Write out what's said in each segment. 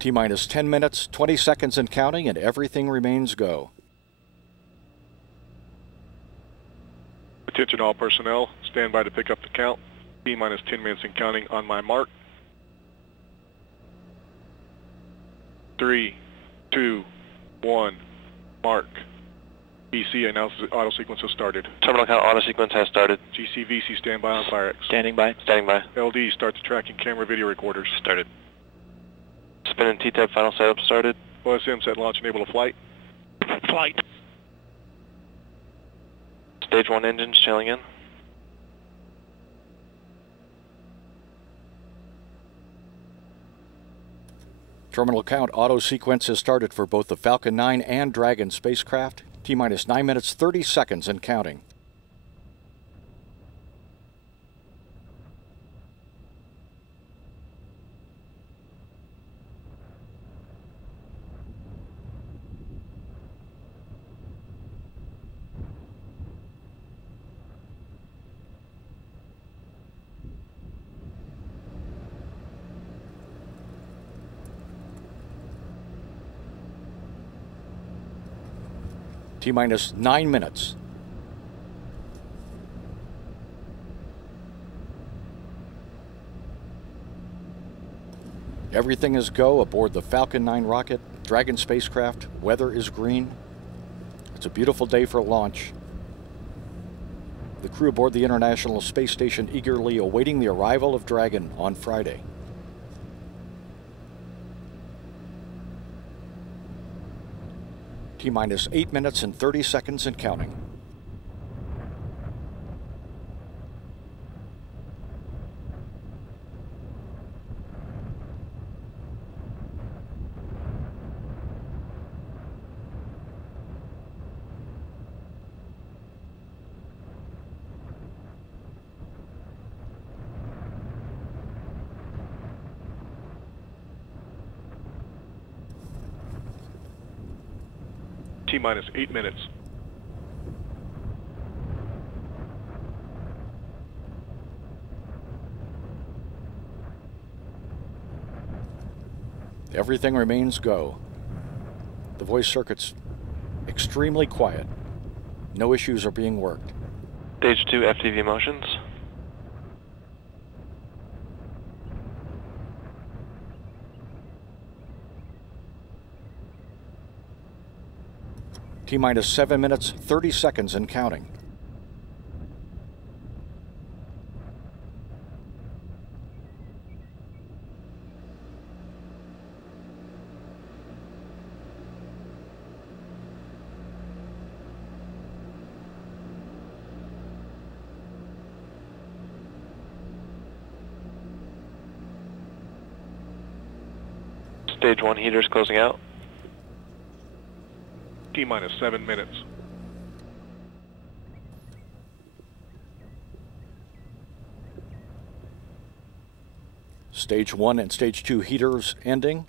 T-minus 10 minutes, 20 seconds and counting, and everything remains go. Attention all personnel, stand by to pick up the count. T-minus 10 minutes and counting on my mark. 3, 2, 1, mark. BC announces that auto sequence has started. Terminal count auto sequence has started. GCVC standby on FireX. Standing by. Standing by. LD start the tracking camera video recorders. Started. Spin and T-tab final setup started. OSM set launch enable to flight. Flight. Stage 1 engines chilling in. Terminal count auto sequence has started for both the Falcon 9 and Dragon spacecraft. T-minus 9 minutes, 30 seconds and counting. T-minus 9 minutes. Everything is go aboard the Falcon 9 rocket, Dragon spacecraft. Weather is green. It's a beautiful day for launch. The crew aboard the International Space Station eagerly awaiting the arrival of Dragon on Friday. T-minus 8 minutes and 30 seconds and counting. T-minus 8 minutes. Everything remains go. The voice circuit's extremely quiet. No issues are being worked. Stage 2 FTV motions. T-minus 7 minutes, 30 seconds and counting. Stage 1 heaters closing out. T-minus 7 minutes. Stage 1 and Stage 2 heaters ending.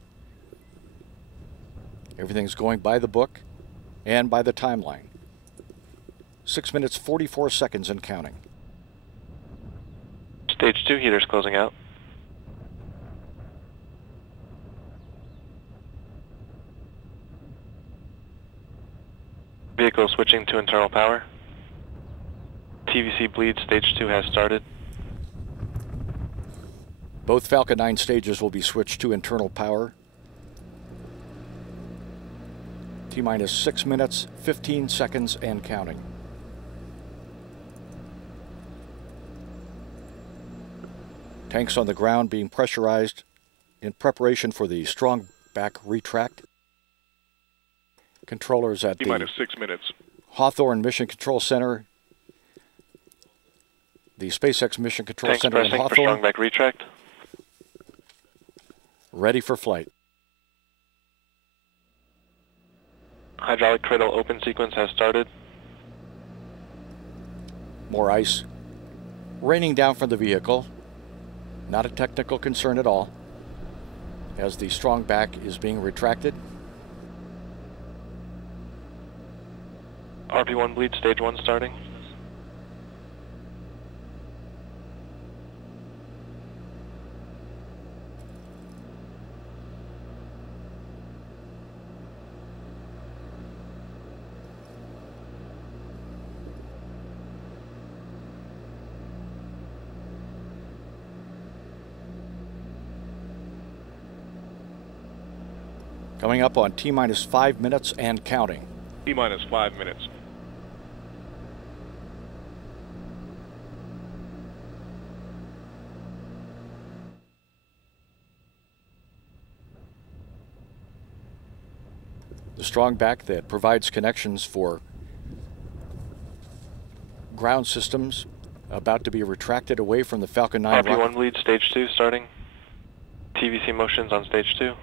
Everything's going by the book and by the timeline. 6 minutes, 44 seconds and counting. Stage 2 heaters closing out. Vehicle switching to internal power. TVC bleed stage 2 has started. Both Falcon 9 stages will be switched to internal power. T-minus 6 minutes, 15 seconds and counting. Tanks on the ground being pressurized in preparation for the strong back retract. Controllers at T-minus 6 minutes. Hawthorne Mission Control Center. The SpaceX Mission Control Tanks Center in pressing for Hawthorne. strong back retract. Ready for flight. Hydraulic cradle open sequence has started. More ice raining down from the vehicle. Not a technical concern at all, as the strong back is being retracted. RP1 bleed stage 1 starting. Coming up on T-minus 5 minutes and counting. T-minus 5 minutes. The strong back that provides connections for ground systems about to be retracted away from the Falcon 9 rocket. RP1 lead, stage 2 starting. TVC motions on stage 2.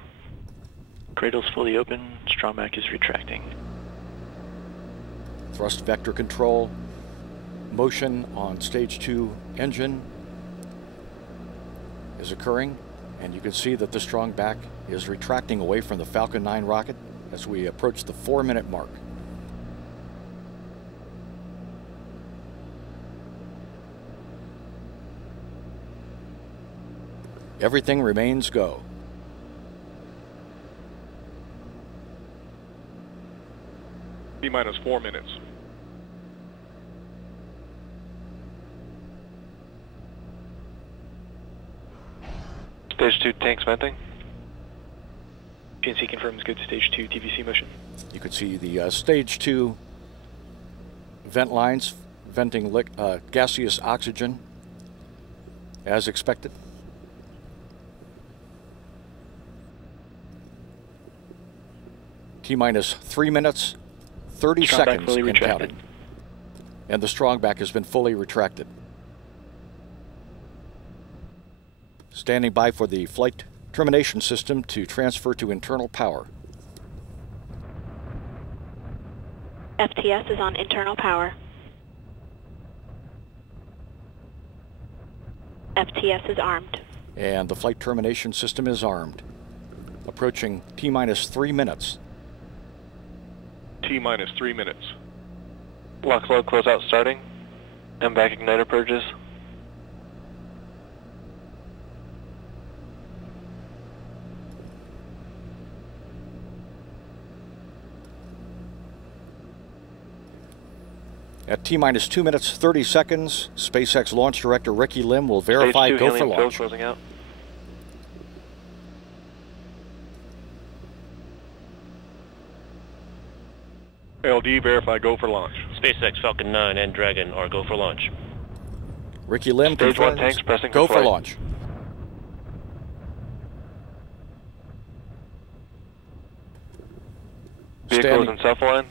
Cradle's fully open, strong back is retracting. Thrust vector control, motion on stage 2 engine is occurring, and you can see that the strong back is retracting away from the Falcon 9 rocket as we approach the 4-minute mark. Everything remains go. T-minus 4 minutes. Stage 2 tanks venting. PNC confirms good stage 2 TVC motion. You can see the stage 2 vent lines venting gaseous oxygen as expected. T-minus 3 minutes, 30 Strong back seconds fully and retracted. counting. And the strong back has been fully retracted. Standing by for the flight termination system to transfer to internal power. FTS is on internal power. FTS is armed. And the flight termination system is armed. Approaching T-minus 3 minutes. T-minus 3 minutes. Lock load closeout starting. MVAC igniter purges. At T-minus 2 minutes, 30 seconds, SpaceX Launch Director Ricky Lim will verify Stage 2 go for helium fill launch. closing out. LD, verify go for launch. SpaceX Falcon 9 and Dragon are go for launch. Ricky Lim Stage 1 confirms tanks pressing go for for flight. launch. Vehicles in self-align.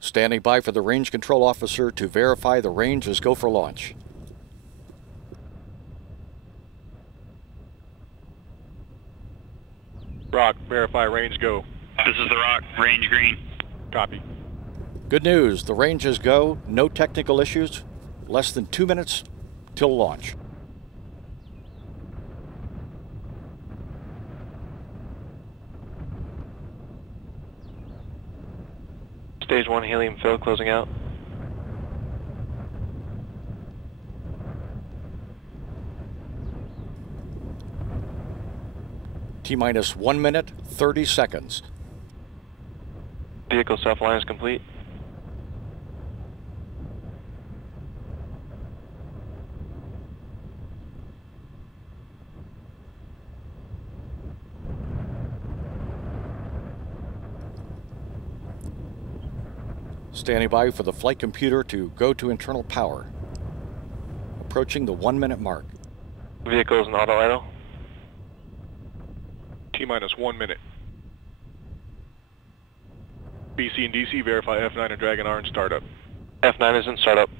Standing by for the range control officer to verify the range is go for launch. Rock, verify range go. This is the Rock, range green. Copy. Good news, the range is go, no technical issues, less than 2 minutes till launch. Stage 1 helium fill closing out. T-minus 1 minute, 30 seconds. Vehicle self-align is complete. Standing by for the flight computer to go to internal power. Approaching the 1 minute mark. Vehicles in auto idle. T-minus 1 minute. BC and DC, verify F9 and Dragon are in startup. F9 is in startup.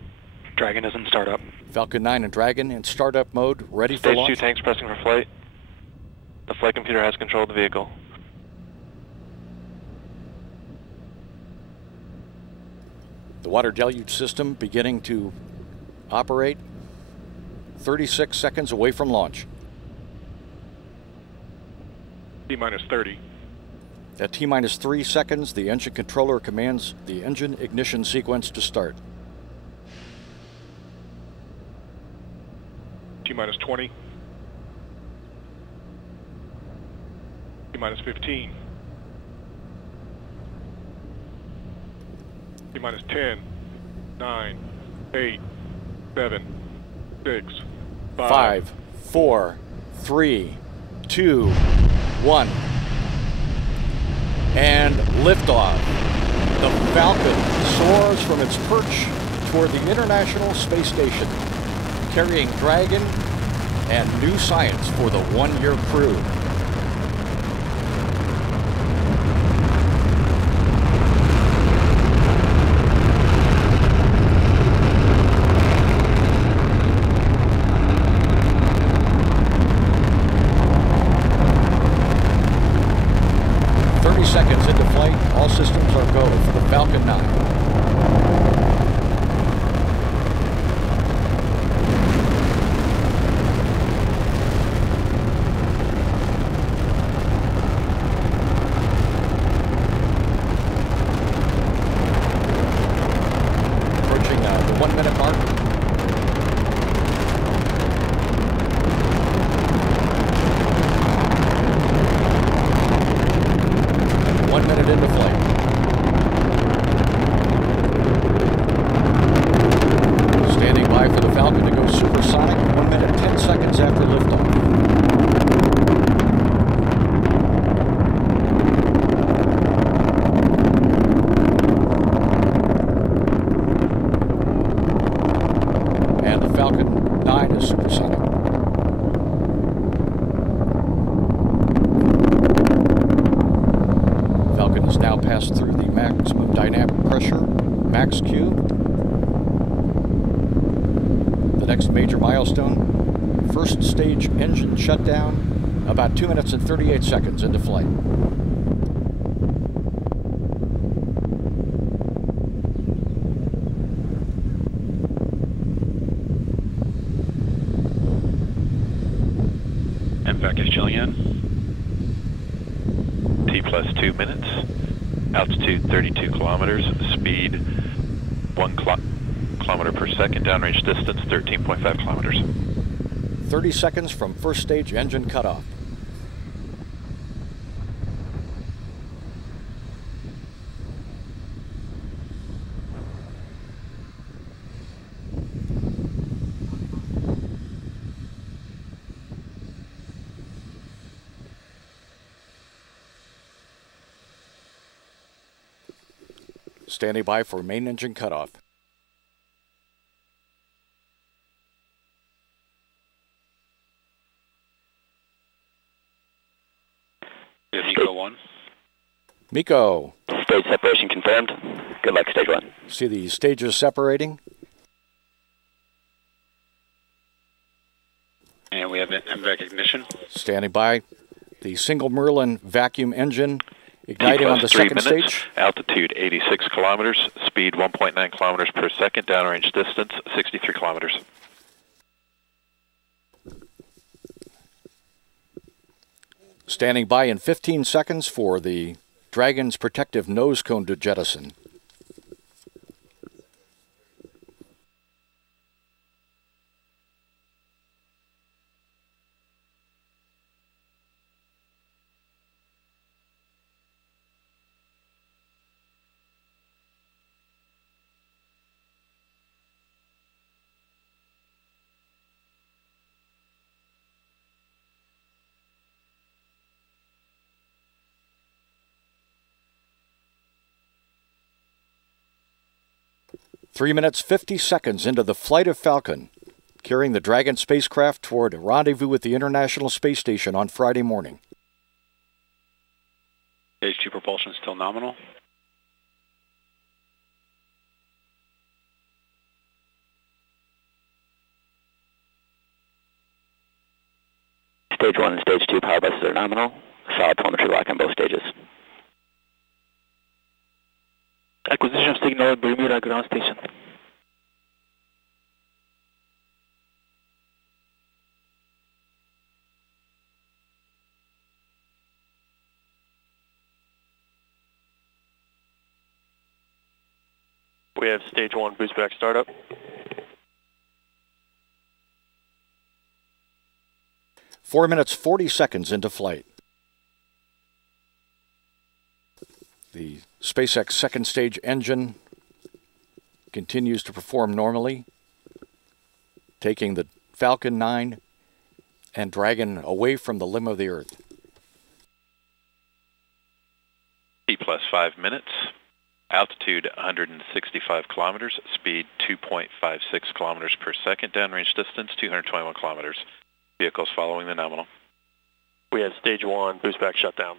Dragon is in startup. Falcon 9 and Dragon in startup mode, ready for Stage 2 launch. tanks pressing for flight. The flight computer has control of the vehicle. The water deluge system beginning to operate. 36 seconds away from launch. T-minus 30. At T-minus 3 seconds, the engine controller commands the engine ignition sequence to start. T-minus 20. T-minus 15. T-minus 10, 9, 8, 7, 6, 5, 4, 3, 2, 1. And liftoff. The Falcon soars from its perch toward the International Space Station, carrying Dragon and new science for the one-year crew. Seconds into flight, all systems are go for the Falcon 9. Approaching the 1 minute mark. Into flight. Standing by for the Falcon to go supersonic 1 minute 10 seconds after liftoff. And the Falcon 9 is supersonic. Has now passed through the maximum dynamic pressure, max Q. The next major milestone, first stage engine shutdown, about 2 minutes and 38 seconds into flight. MVAC is chilling in. T plus 2 minutes. Altitude 32 kilometers, speed 1 kilometer per second, downrange distance 13.5 kilometers. 30 seconds from first stage engine cutoff. Standing by for main engine cutoff. Miko 1. Miko. Stage separation confirmed. Good luck, stage 1. See the stages separating. And we have MVAC ignition. Standing by. The single Merlin vacuum engine igniting on the second stage. Altitude 86 kilometers, speed 1.9 kilometers per second, downrange distance 63 kilometers. Standing by in 15 seconds for the Dragon's protective nose cone to jettison. Three minutes, 50 seconds into the flight of Falcon, carrying the Dragon spacecraft toward a rendezvous with the International Space Station on Friday morning. Stage 2 propulsion still nominal. Stage 1 and Stage 2 power buses are nominal. Solid telemetry lock on both stages. Acquisition of signal at Bermuda ground station. We have stage 1 boost back startup. Four minutes, 40 seconds into flight. The SpaceX second stage engine continues to perform normally, taking the Falcon 9 and Dragon away from the limb of the Earth. T plus 5 minutes. Altitude 165 kilometers. Speed 2.56 kilometers per second. Downrange distance 221 kilometers. Vehicles following the nominal. We have stage 1, boost back shutdown.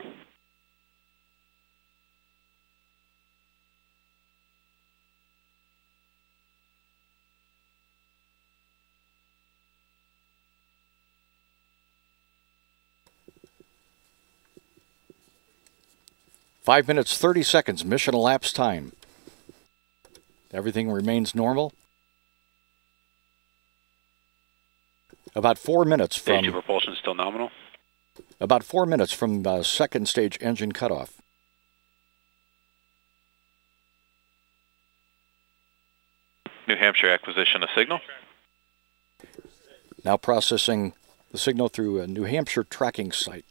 Five minutes, 30 seconds, mission elapsed time. Everything remains normal. About 4 minutes from... Stage 2 propulsion still nominal. About 4 minutes from second stage engine cutoff. New Hampshire acquisition of signal. Now processing the signal through a New Hampshire tracking site.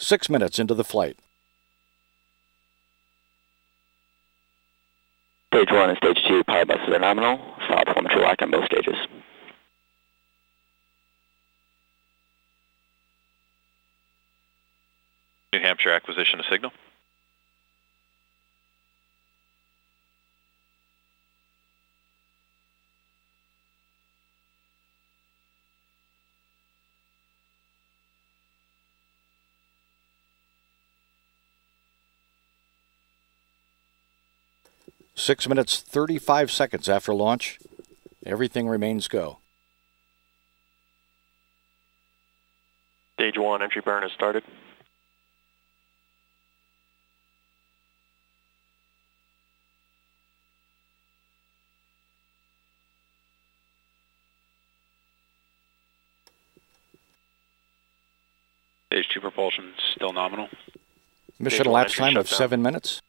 6 minutes into the flight. Stage 1 and Stage 2 power buses are nominal. Solid telemetry lock on both stages. New Hampshire acquisition of signal. Six minutes, 35 seconds after launch. Everything remains go. Stage 1, entry burn has started. Stage 2 propulsion still nominal. Mission Stage 1 elapsed entry time of shutdown. 7 minutes.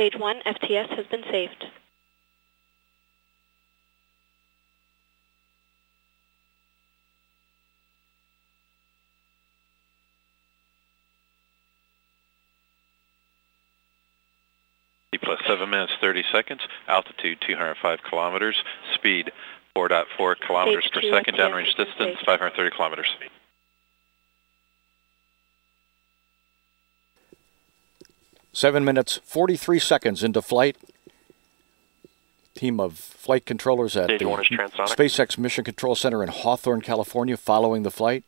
Stage 1 FTS has been saved. T plus 7 minutes, 30 seconds. Altitude 205 kilometers. Speed 4.4 kilometers per Stage 2 second. FTS Downrange has been distance saved. 530 kilometers. Seven minutes, 43 seconds into flight. Team of flight controllers at Stage the 1 is transonic. SpaceX Mission Control Center in Hawthorne, California, following the flight.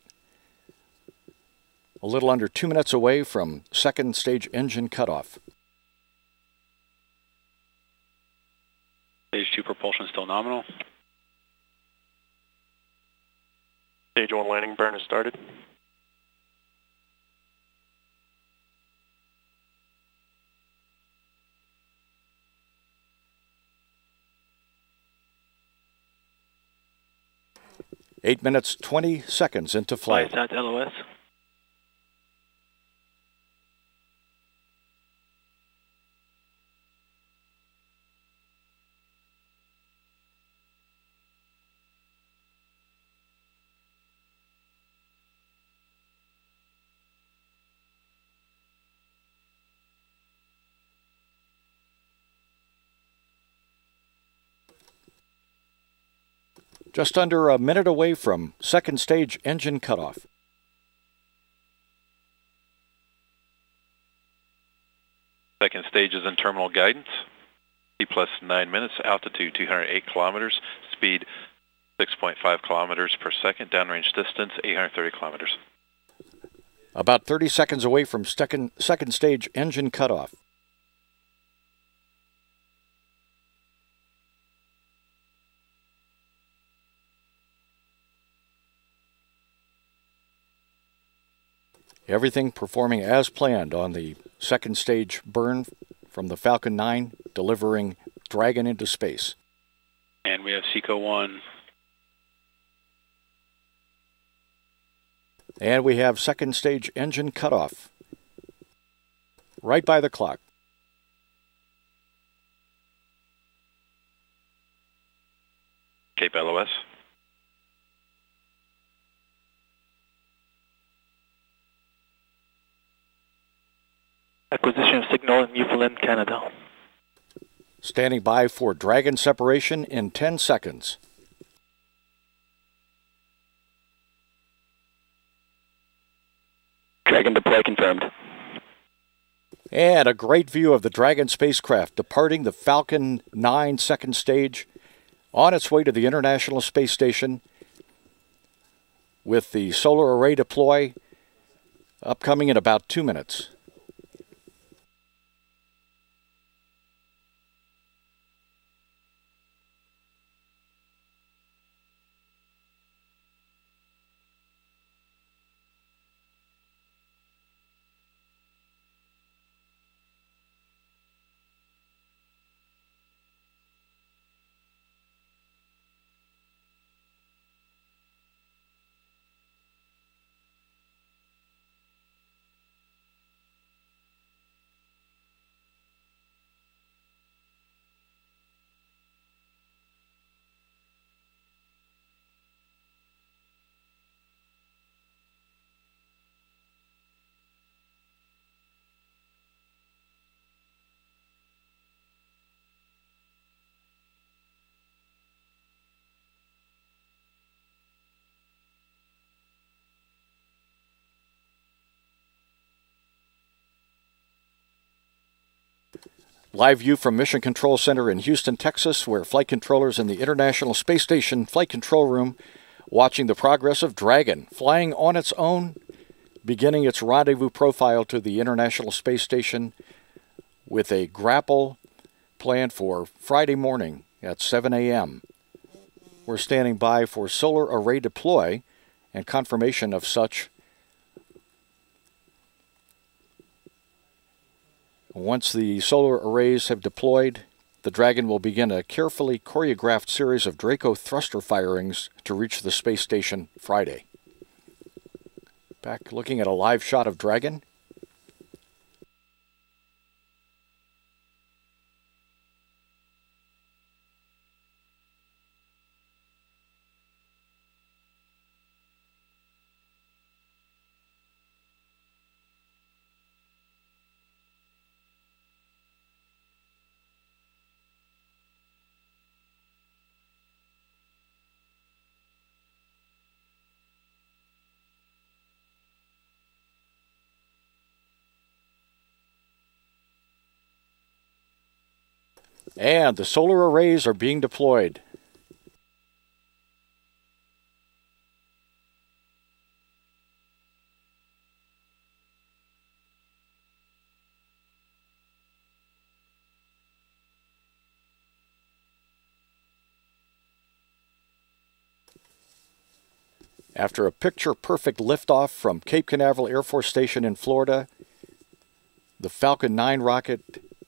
A little under 2 minutes away from second stage engine cutoff. Stage 2 propulsion still nominal. Stage 1 landing burn has started. Eight minutes, 20 seconds into flight. Flight out to LOS. Just under a minute away from second stage engine cutoff. Second stage is in terminal guidance. T plus 9 minutes. Altitude 208 kilometers. Speed 6.5 kilometers per second. Downrange distance 830 kilometers. About 30 seconds away from second stage engine cutoff. Everything performing as planned on the second stage burn from the Falcon 9, delivering Dragon into space. And we have SECO 1. And we have second stage engine cutoff. Right by the clock. Cape LOS. Acquisition of signal in Newfoundland, Canada. Standing by for Dragon separation in 10 seconds. Dragon deploy confirmed. And a great view of the Dragon spacecraft departing the Falcon 9 second stage on its way to the International Space Station with the solar array deploy upcoming in about 2 minutes. Live view from Mission Control Center in Houston, Texas, where flight controllers in the International Space Station Flight Control Room watching the progress of Dragon, flying on its own, beginning its rendezvous profile to the International Space Station with a grapple planned for Friday morning at 7 a.m. We're standing by for solar array deploy and confirmation of such. Once the solar arrays have deployed, the Dragon will begin a carefully choreographed series of Draco thruster firings to reach the space station Friday. Back looking at a live shot of Dragon. And the solar arrays are being deployed. After a picture-perfect liftoff from Cape Canaveral Air Force Station in Florida, the Falcon 9 rocket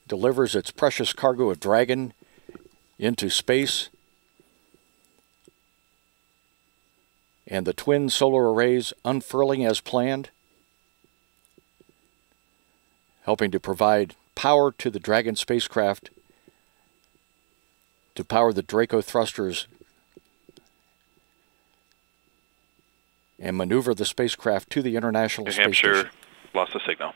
delivers its precious cargo of Dragon into space, and the twin solar arrays unfurling as planned, helping to provide power to the Dragon spacecraft to power the Draco thrusters and maneuver the spacecraft to the International Space Station. New Hampshire lost the signal.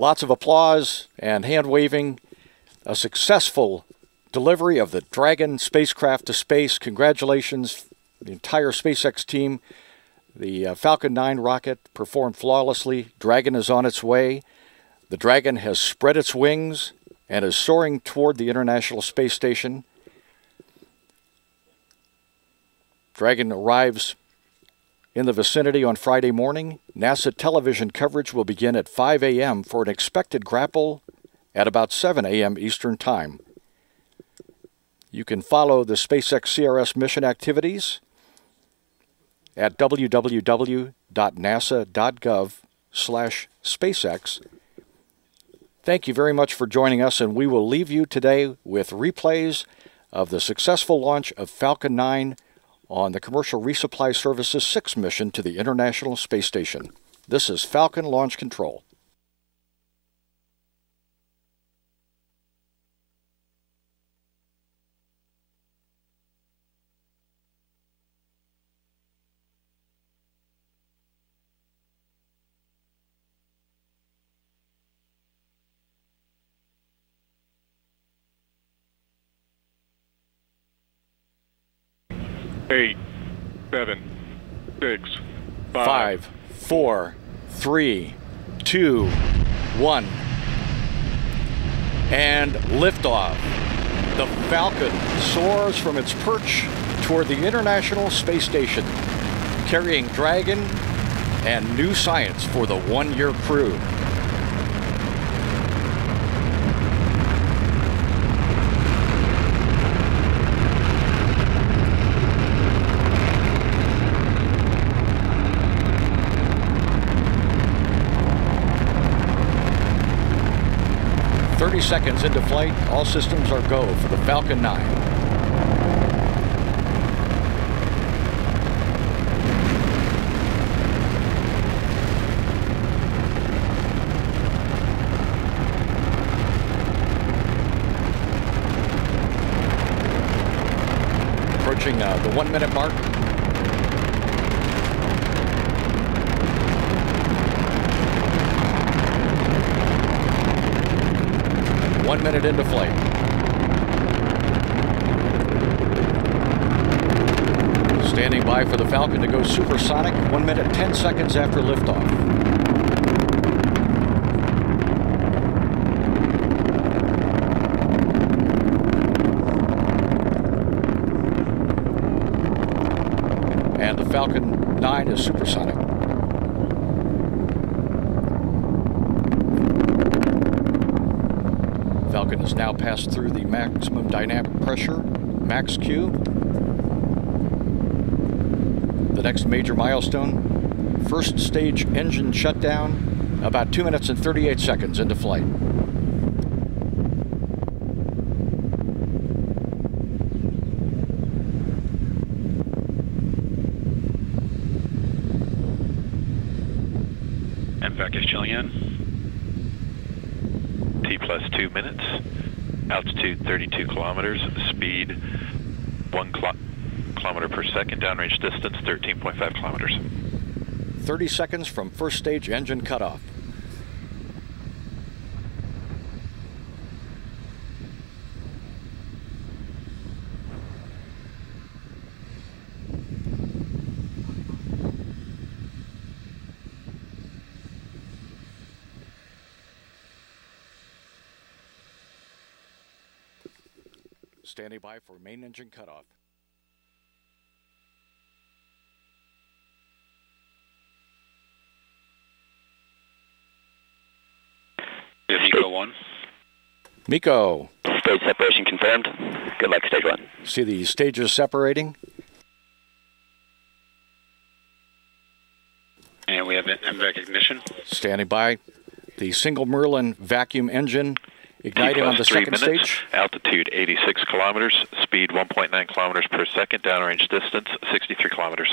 Lots of applause and hand-waving. A successful delivery of the Dragon spacecraft to space. Congratulations, the entire SpaceX team. The Falcon 9 rocket performed flawlessly. Dragon is on its way. The Dragon has spread its wings and is soaring toward the International Space Station. Dragon arrives in the vicinity on Friday morning. NASA television coverage will begin at 5 a.m. for an expected grapple at about 7 a.m. Eastern Time. You can follow the SpaceX CRS mission activities at www.nasa.gov/SpaceX. Thank you very much for joining us, and we will leave you today with replays of the successful launch of Falcon 9 on the Commercial Resupply Services 6 mission to the International Space Station. This is Falcon Launch Control. Eight, 7, 6, 5, 4, 3, 2, 1. And liftoff. The Falcon soars from its perch toward the International Space Station, carrying Dragon and new science for the one-year crew. Seconds into flight, all systems are go for the Falcon 9. Approaching the 1 minute mark. One minute into flight. Standing by for the Falcon to go supersonic 1 minute 10 seconds after liftoff. And the Falcon 9 is supersonic. Falcon has now passed through the maximum dynamic pressure, max Q. The next major milestone, first stage engine shutdown, about 2 minutes and 38 seconds into flight. And back is chilling in. Plus 2 minutes, altitude 32 kilometers, speed 1 kilometer per second, downrange distance 13.5 kilometers. 30 seconds from first stage engine cutoff. Standing by for main engine cutoff. Miko 1. Miko. Stage separation confirmed. Good luck, stage 1. See the stages separating. And we have MVAC ignition. Standing by. The single Merlin vacuum engine igniting on the second stage. Altitude 86 kilometers, speed 1.9 kilometers per second, downrange distance 63 kilometers.